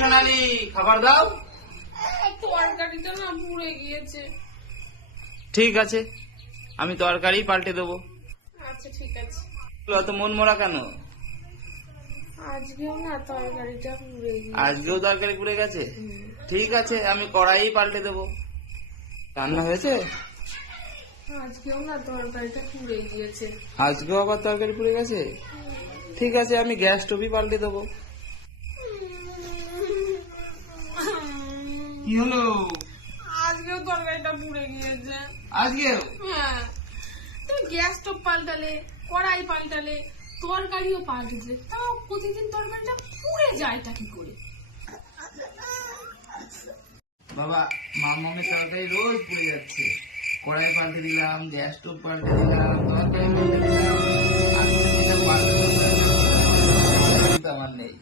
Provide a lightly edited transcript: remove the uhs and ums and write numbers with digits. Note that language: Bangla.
সোনালি, খাবার দাও। তরকারিটা না পুড়ে গিয়েছে। ঠিক আছে, আমি তরকারি পাল্টে দেবো। আচ্ছা ঠিক আছে। অত মন মরা কেন? আজকেও না তরকারিটা পুড়ে গিয়েছে। আজকেও তরকারি পুড়ে গেছে? ঠিক আছে, আমি কড়াই পাল্টে দেবো। রান্না হয়েছে? আজকেও না তরকারিটা পুড়ে গিয়েছে। আজকেও আবার তরকারি পুড়ে গেছে? ঠিক আছে, আমি গ্যাস স্টোভই পাল্টে দেবো। কি হলো? আজকেও তরকারিটা পুড়ে গিয়েছে। আজকেও? হ্যাঁ, তুমি গ্যাস স্টোভ পাল্টালে, কড়াই পাল্টালে, তরকারিও পাল্টে দিলে, তাও প্রতিদিন তরকারিটা পুড়ে যায়টা কি করে? বাবা, মামের তরকারি রোজ পুড়ে যাচ্ছে। কড়াই পাল্টে দিলাম, গ্যাস স্টোভ পাল্টে দিলাম, তরকারি পাল্টে দিলাম, আজকে যেটা পাল্টে দিলাম আমার নেই।